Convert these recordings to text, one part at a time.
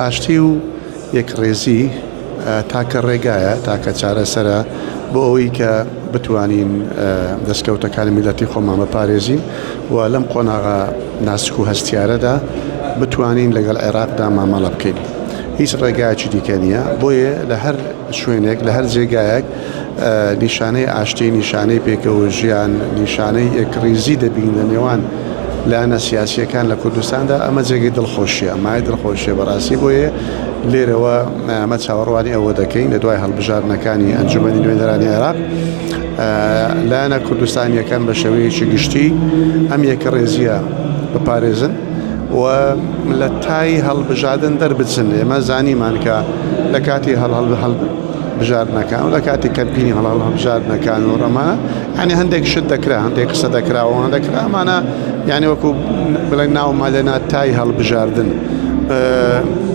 ئاشتی و یەکڕێزی تاکە ڕێگایە تاکە چارەسەرە بۆ ئەوەی کە بتوانین دەستکەوتەکانی میلەتی خۆمان بپارێزین و لەم قۆناغا ناسک و هەستیارەدا بتوانین لەگەڵ عێراقدا مامەڵە بکەین. هیچ ڕێگایەکی دیکە نییە، بۆیە لە هەر شوێنێک لە هەر جێگایەک نیشانەی ئاشتی، نیشانەی پێکەوە ژیان، نیشانەی یەکڕێزی دەبین لە نێوان لایەنە سیاسیەکان لە کوردستاندا. ئەمە جێگەی دڵخۆشیە، مای دڵخۆشیە بەڕاستی. بۆیە لێرەوە ئەمە چاوەڕوانی ئەوە دەکەین لە دوای هەڵبژاردنەکانی ئەنجومەنی نوێنەرانی عێراق لایەنە کوردستانیەکان بە شێوەیەکی گشتی ئەم یەکڕێزیە بپارێزن و لە تای هەڵبژاردن دەربچن. ئێمە زانیمان کە لە کاتی هەڵبژاردنەکان و لە کاتی کەمپینی هەڵبژاردنەکان و ڕەمانە ینی هەندێک شت دەکرا، هەندێک قسە دەکراوە دەکرا، ئەمانە یعنی وەکو بڵێن ناوما لێنا تای هەڵبژاردن.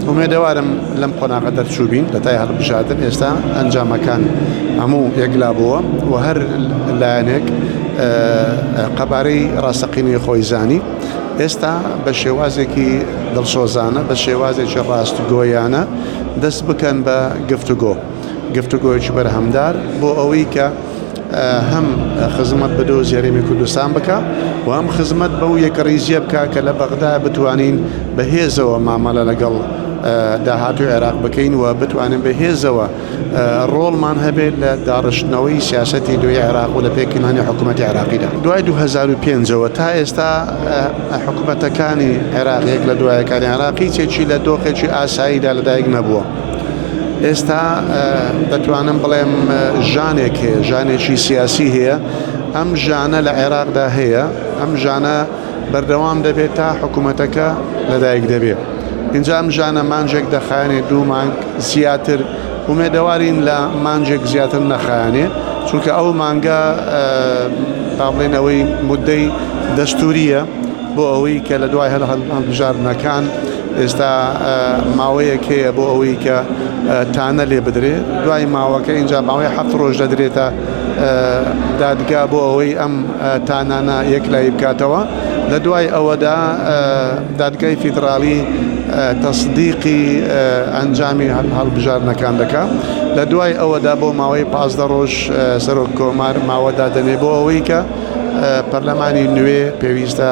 ئومێدەوارم لەم قۆناغە دەرچوو بین لە تای هەڵبژاردن. ئێستا ئەنجامەکان هەموو یەکلا بووە و هەر لایەنێک قەبارەی ڕاستەقینەی خۆی زانی. ئێستا بە شێوازێکی دڵسۆزانە، بە شێوازێکی ڕاستگۆیانە دەست بکەن بە گفتوگۆیەکی بەرهەمدار بۆ ئەوەی کە هەم خزمەت بە دۆ زیێڕینی کوردستان بکە و هەم خزمەت بەو یەکڕێزیە بکە کە لە بەغدا بتوانین بەهێزەوە مامەڵە لەگەڵ داهاتوی عێراق بکەین و بتوانین بەهێزەوە ڕۆڵمان هەبێت لە داڕشتنەوەی سیاسەتی دوای عێراق و لە پێکهێنانی حکوومەتی عێراقیدا. دوای 2005ەوە تا ئێستا حکوومەتەکانی عێراقیەک لە دوایەکانی عێراقی چێکی لە دۆخێکی ئاساییدا لەدایک نەبووە. ئێستا دەتوانم بڵێم ژانێک هەیە، ژانێکی سیاسی هەیە. ئەم ژانە لە عێراقدا هەیە، ئەم ژانە بەردەوام دەبێت تا حکوومەتەکە لەدایک دەبێت. اینجا ئەم ژانە مانجێک دەخایەنێت، 2 مانگ زیاتر ومێدەوارین لە مانجێک زیاتر نەخایەنێ، چونکە ئەو مانگە با بڵێنەوەی مودەی دەستوریە بۆ ئەوەی کە لە دوای هەڵبژاردنەکان ئێستا ماوەیەک هەیە بۆ ئەوەی کە تانە لێ بدرێت. دوای ماوەکە اینجا ماوەی 7 ڕۆژ دەدرێتە دادگا بۆ ئەوەی ئەم تانانە یەکلایی بکاتەوە. لە دوای ئەوەدا دادگای فیدراڵی تەصدیقی ئەنجامی هەڵبژاردنەکان دەکات. لە دوای ئەوەدا بۆ ماوەی 15 ڕۆژ سەرۆک کۆمار ماوەدا دەنێ بۆ ئەوەی کە پەرلەمانی نوێ پێویستە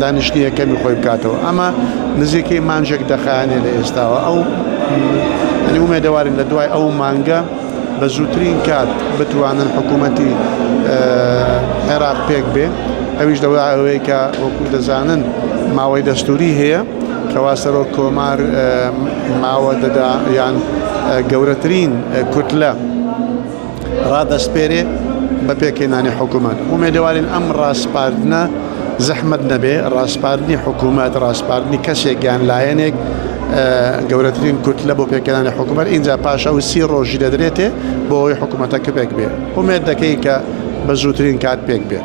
دانیشتنی یەکەمی خۆی بکاتەوە. ئەمە نزیکەی مانجێک دەخایەنێ لە ئێستاوە. ئەو ومێدەوارین لە دوای ئەو مانگە بە زووترین کات بتوانن حکوومەتی عێراق پێک بێ. ئەویش دەوای ئەوەیە کە وەکو دەزانن ماوەی دەستوری هەیە کەوا سەرۆک کۆمار ماوە دەدا یان گەورەترین کوتلە ڕادەسپێرێ بە پێکهێنانی حکوومەت. ومێدەوارین ئەم ڕاستپاردنە زەحمەت نەبێ، ڕاستپاردنی حکوومەت، ڕاستپاردنی کەسێک یان لایەنێک گەورەترین کوتلە بۆ پێکهێنانی حکوومەت. اینجا پاشەوە 30 ڕۆژی دەدرێتێ بۆ ئەوەی حکوومەتەکە پێک بێ. ومێد دەکەی کە بە زووترین کات پێک بێ.